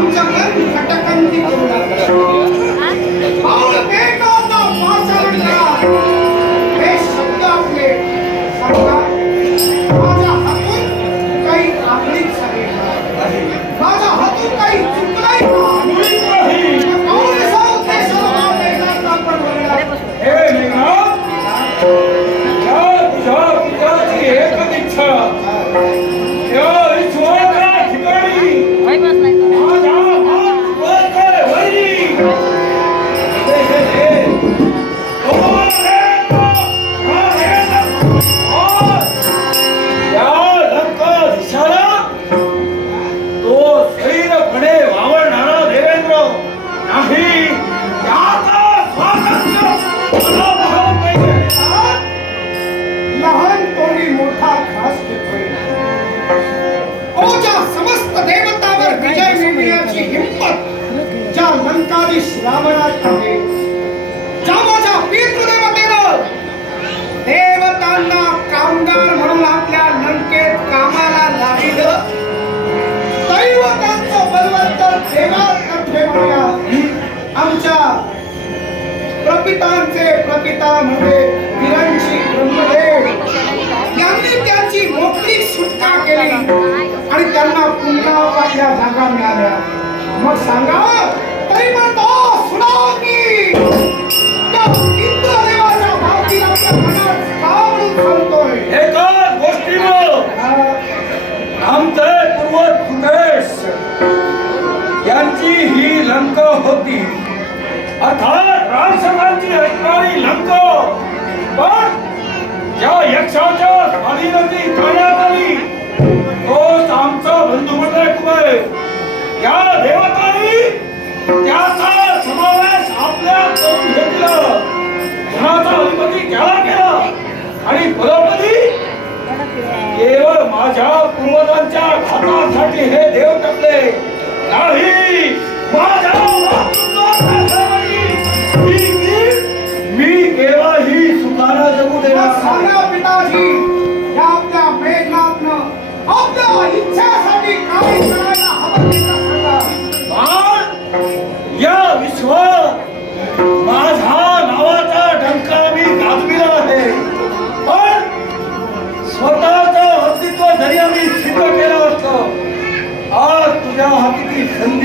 आमचं मन लंकाधीश रावणात आहे ज्या माझ्या पितृदेवतेनं देवतांना कामगार म्हणून आपल्या लंकेत कामाला लाविलं। दैवतांचं बलवंत देवात न ठेवूया। आमच्या प्रपितांचे प्रपिता म्हणजे वीरांची ब्रह्मदेव। यांनी त्यांची मोठी सुटका केली आणि त्यांना पुन्हा आपल्या जागा मिळाल्या। मग सांगा तरी पण तो सुनावणी त्या हिंदू देवाच्या भावतीला आपल्या मनात का म्हणून सांगतोय एकाच गोष्टीमुळं हा, आमचे पूर्वज सुकेश यांची ही लंका होती अर्थात रामसमांची ऐकणारी लंका पण ज्या यक्षाच्या स्वाधीनती करण्यात आली माझ्या पूर्वजांच्या घातासाठी हे देव टपले नाही माझ्या मी मी- मी केव्हाही सुखाला जगू देणार पिताजी या आपल्या मेघनाथनं आपल्या इच्छा